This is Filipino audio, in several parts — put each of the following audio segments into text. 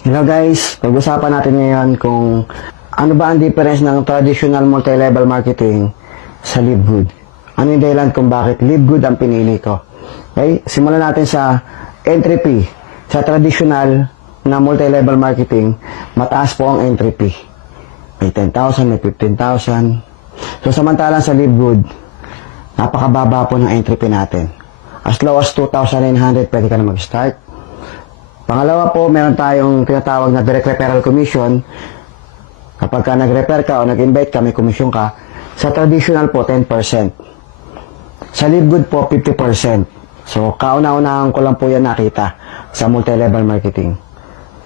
Hello guys, pag-usapan natin ngayon kung ano ba ang difference ng traditional multi-level marketing sa Live Good. Ano yung dahilan kung bakit Live Good ang pinili ko. Okay, simulan natin sa entry fee. Sa traditional na multi-level marketing, mataas po ang entry fee. May 10,000, may 15,000. So samantalang sa Live Good, napakababa po ng entry fee natin. As low as 2,900 pwede ka na mag-start. Pangalawa po, meron tayong tinatawag na direct referral commission. Kapag ka nag-refer ka o nag-invite ka, may commission ka. Sa traditional po, 10%. Sa Live Good po, 50%. So, kauna-unahan ko lang po yan nakita sa multi-level marketing.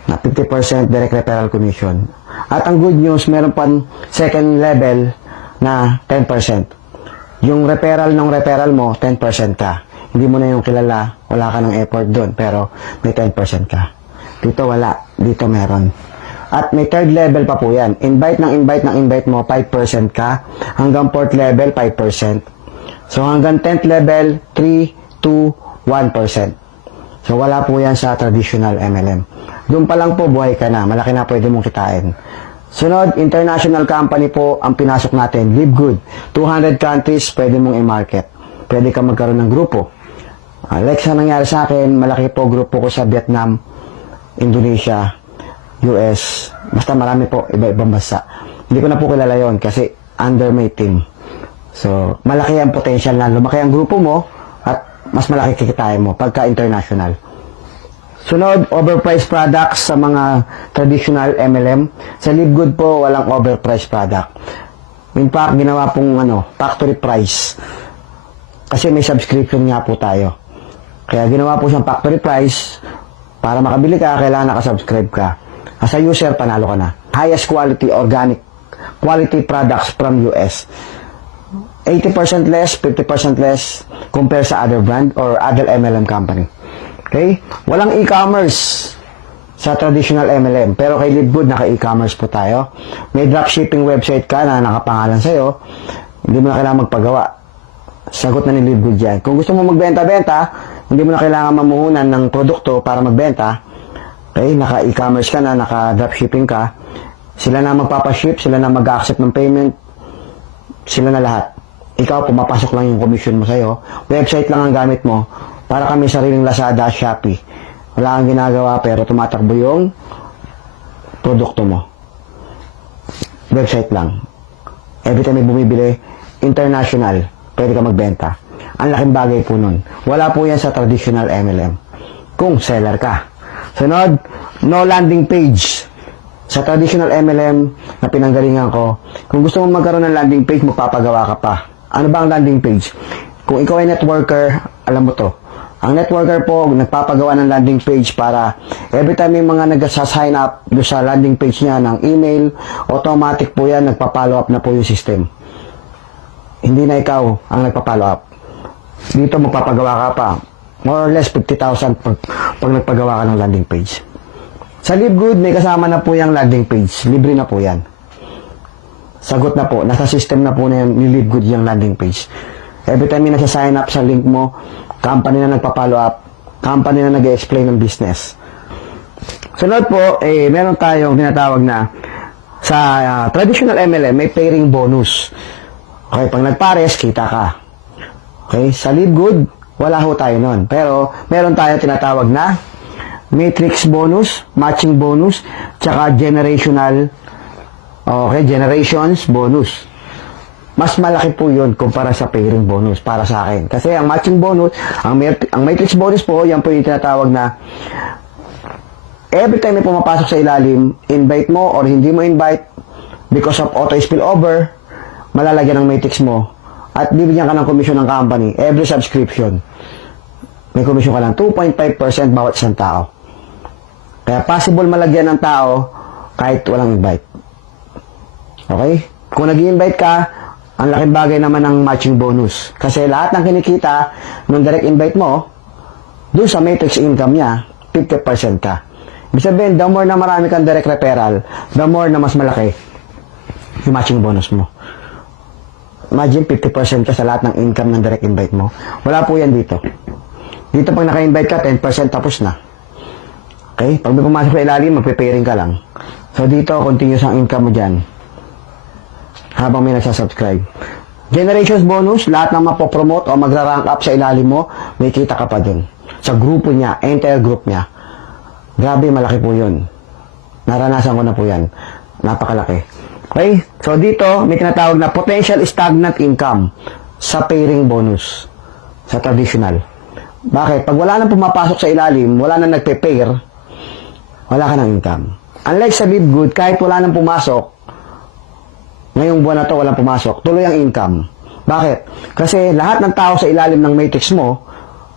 Na 50% direct referral commission. At ang good news, meron pa second level na 10%. Yung referral ng referral mo, 10% ka. Hindi mo na yung kilala, wala ka ng effort doon, pero may 10% ka. Dito wala, dito meron. At may third level pa po yan. Invite mo, 5% ka. Hanggang fourth level, 5%. So hanggang 10th level, 3, 2, 1%. So wala po yan sa traditional MLM. Doon pa lang po, buhay ka na. Malaki na pwede mong kitain. Sunod, international company po ang pinasok natin. Live Good. 200 countries pwede mong i-market. Pwede ka magkaroon ng grupo. Like sa nangyari sa akin, malaki po grupo ko sa Vietnam, Indonesia, US, basta marami po, iba-ibang bansa. Hindi ko na po kilala yon kasi under my team. So, malaki ang potential na lumaki ang grupo mo at mas malaki kikitain mo pagka international. Sunod, overpriced products sa mga traditional MLM. Sa Live Good po, walang overpriced product. In fact, ginawa pong factory price. Kasi may subscription nga po tayo. Kaya ginawa po siyang factory price. Para makabili ka, kailangan nakasubscribe ka. As a user, panalo ka na. Highest quality, organic quality products from US. 80% less, 50% less compare sa other brand or other MLM company. Okay? Walang e-commerce sa traditional MLM. Pero kay Live Good, naka-e-commerce po tayo. May dropshipping website ka na nakapangalan sa'yo. Hindi mo na kailangan magpagawa. Sagot na ni Live Good yan. Kung gusto mo magbenta-benta, hindi mo na kailangan mamuhunan ng produkto para magbenta. Okay, naka-e-commerce ka na, naka-dropshipping ka. Sila na magpapaship, sila na mag-accept ng payment. Sila na lahat. Ikaw, pumapasok lang yung commission mo sa'yo. Website lang ang gamit mo. Para kami sariling Lazada, Shopee. Wala kang ginagawa pero tumatakbo yung produkto mo. Website lang. Every time may bumibili, international. Pwede ka magbenta. Ang laking bagay po nun. Wala po yan sa traditional MLM. Kung seller ka. Sunod, no landing page. Sa traditional MLM na pinanggalingan ko, kung gusto mo magkaroon ng landing page, magpapagawa ka pa. Ano ba ang landing page? Kung ikaw ay networker, alam mo to. Ang networker po, nagpapagawa ng landing page para every time may mga nag-sign up doon sa landing page niya ng email, automatic po yan, nagpa-follow up na po yung system. Hindi na ikaw ang nagpa-follow up. Dito magpapagawa ka pa. More or less 50,000 pag nagpagawa ka ng landing page. Sa Live Good, may kasama na po yung landing page. Libre na po yan. Sagot na po. Nasa system na po na ni Live Good yung landing page. Every time may nasa-sign up sa link mo, company na nagpa-follow up, company na nag-explain ng business. Sunod po, meron tayong tinatawag na sa traditional MLM, may pairing bonus. Okay, pag nagpares, kita ka. Okay, sa Live Good, wala ho tayo nun. Pero, meron tayo tinatawag na matrix bonus, matching bonus, tsaka generational, generations bonus. Mas malaki po yun kumpara sa pairing bonus para sa akin. Kasi ang matching bonus, ang matrix bonus po, yan po yung tinatawag na every time may pumapasok sa ilalim, invite mo or hindi mo invite because of auto spillover, malalagyan ng matrix mo at bibigyan ka ng commission ng company every subscription. May commission ka lang 2.5% bawat isang tao. Kaya possible malagyan ng tao kahit walang invite. Okay? Kung nag-invite ka, ang laking bagay naman ng matching bonus. Kasi lahat ng kinikita ng direct invite mo, doon sa matrix income niya, 50% ka. Ibig sabihin, the more na marami kang direct referral, the more na mas malaki yung matching bonus mo. Imagine 50% ka sa lahat ng income ng direct invite mo. Wala po yan dito. Dito pag naka-invite ka, 10% tapos na. Okay? Pag may pumasok sa ilalim, magpe-pairing ka lang. So, dito, continuous ang income mo dyan. Habang may nagsasubscribe. Generations bonus, lahat ng mapopromote o magra-rank up sa ilalim mo, may kita ka pa dun. Sa grupo niya, entire group niya. Grabe, malaki po yun. Naranasan ko na po yan. Napakalaki. Okay? So, dito, may tinatawag na potential stagnant income sa pairing bonus. Sa traditional. Bakit? Pag wala nang pumapasok sa ilalim, wala nang nagpe-pair, wala ka ng income. Unlike sa Live Good, kahit wala nang pumasok, ngayong buwan na to walang pumasok, tuloy ang income. Bakit? Kasi lahat ng tao sa ilalim ng matrix mo,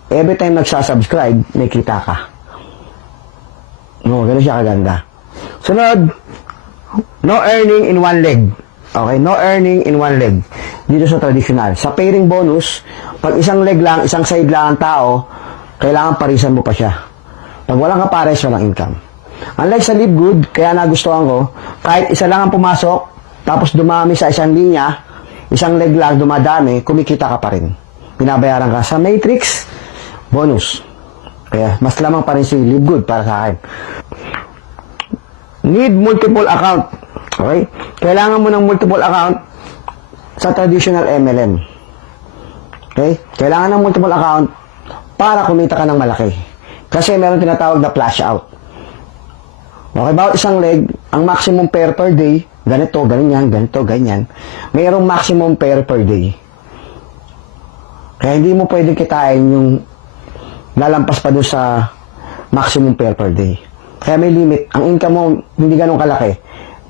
every time nagsasubscribe, may kita ka. No, ganun siya kaganda. Sunod, no earning in one leg. Okay, no earning in one leg. Dito sa traditional. Sa pairing bonus, pag isang leg lang, isang side lang ang tao, kailangan parisan mo pa siya. Pag walang kapares, walang income. Unlike sa Live Good, kaya nagustuhan ko, kahit isa lang ang pumasok, tapos dumami sa isang linya, isang leg lang dumadami, kumikita ka pa rin. Binabayaran ka. Sa Matrix, bonus. Kaya, mas lamang pa rin si Live Good para sa akin. Need multiple account. Okay? Kailangan mo ng multiple account sa traditional MLM. Okay? Kailangan ng multiple account para kumita ka ng malaki. Kasi meron tinatawag na flash out. Okay, bawat isang leg, ang maximum pair per day, ganito, ganyan, ganito, ganyan. Mayroong maximum pair per day. Kaya hindi mo pwedeng kitain yung lalampas pa doon sa maximum pair per day. Kaya may limit. Ang income mo, hindi ganun kalaki.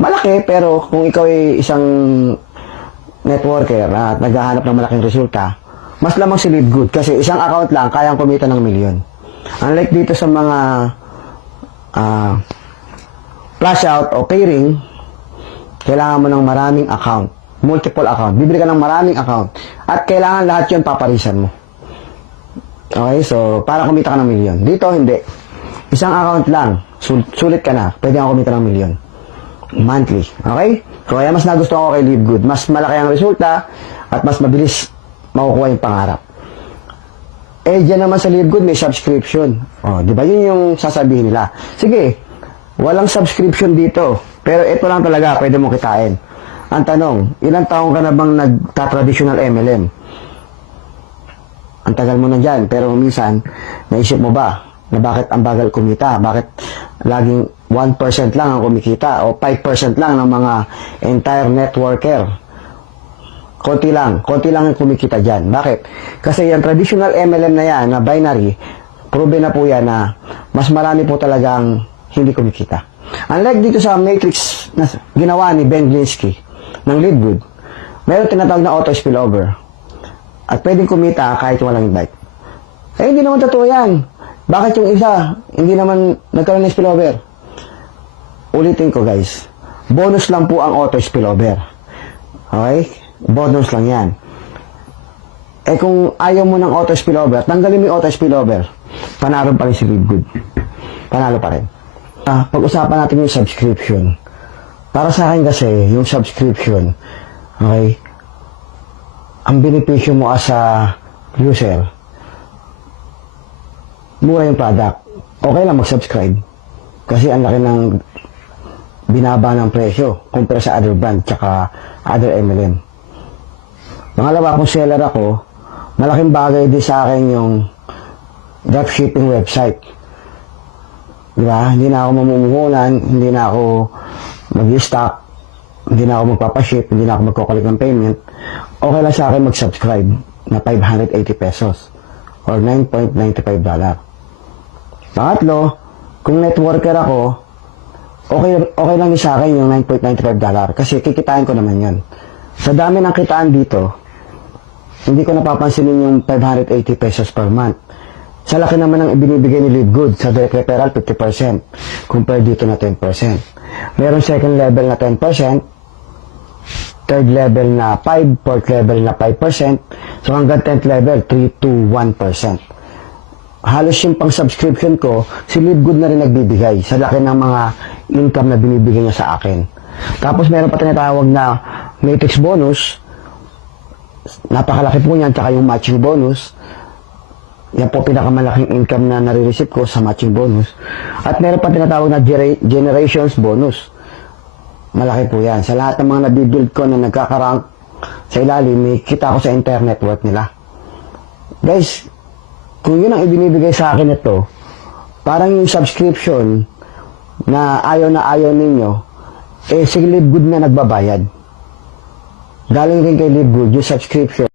Malaki, pero kung ikaw ay isang networker at naghahanap ng malaking resulta, mas lamang si Live Good. Kasi isang account lang, kayang kumita ng milyon. Unlike dito sa mga flash out o pairing, kailangan mo ng maraming account. Multiple account. Bibili ka ng maraming account. At kailangan lahat yun paparisan mo. Okay, so para kumita ka ng milyon. Dito, hindi. Isang account lang. Sulit ka na. Pwede kang kumita ng milyon. Monthly. Okay? So, kaya mas nagustuhan ko kay Live Good. Mas malaki ang resulta at mas mabilis makukuha yung pangarap. Eh, dyan naman sa Live Good, may subscription. O, di ba? Yun yung sasabihin nila. Sige, walang subscription dito. Pero ito lang talaga, pwede mo kitain. Ang tanong, ilang taong ka na bang nagta-traditional MLM? Ang tagal mo na dyan, pero minsan, naisip mo ba na bakit ang bagal kumita? Bakit laging 1% lang ang kumikita o 5% lang ng mga entire networker? Konti lang ang kumikita dyan. Bakit? Kasi yung traditional MLM na yan, na binary, proven na po yan na mas marami po talagang hindi kumikita. Unlike dito sa Matrix na ginawa ni Ben Glinsky ng Live Good, meron tinatawag na auto spillover. At pwedeng kumita kahit walang invite. Eh, hindi naman totoo yan. Bakit yung isa, hindi naman nagkaroon ng spillover? Ulitin ko guys, bonus lang po ang auto spillover. Okay? Bonus lang yan. Eh kung ayaw mo ng auto spillover, tanggalin mo yung auto spillover, panalo pa rin si Live Good. Panalo pa rin. Pag-usapan natin yung subscription. Para sa akin kasi, yung subscription, okay, ang benepisyo mo as a user, mura yung product. Okay lang mag-subscribe. Kasi ang laki ng binaba ng presyo compare sa other brand tsaka other MLM. Pangalawa, kung seller ako, malaking bagay din sa akin yung dropshipping website. Diba? Hindi na ako mamumuhunan, hindi na ako mag-stock, hindi na ako magpapaship, hindi na ako magkukulik ng payment. Okay lang sa akin mag-subscribe na 580 pesos or $9.95. Pangatlo, kung networker ako, okay lang din sa akin yung $9.95 kasi kikitain ko naman yun. Sa dami ng kitaan dito, hindi ko napapansinin yung 580 pesos per month. Sa laki naman ng ibinibigay ni Live Good, sa direct referral 50%, compared dito na 10%. Meron second level na 10%, third level na 5%, fourth level na 5%, so hanggang 10th level, 3 to 1%. Halos yung pang subscription ko, si Live Good na rin nagbibigay sa laki ng mga income na binibigay niya sa akin. Tapos meron pa tinatawag na Matrix bonus, napakalaki po niyan, tsaka yung matching bonus. Yan po pinakamalaking income na nare-receive ko sa matching bonus. At meron pa tinatawag na generations bonus. Malaki po yan. Sa lahat ng mga nabibuild ko na nagkakarank sa ilalim, may kita ko sa internet worth nila. Guys, kung yun ang ibinibigay sa akin ito, parang yung subscription na ayaw ninyo, si Live Good na nagbabayad. Galing rin kay Live Good yung subscription.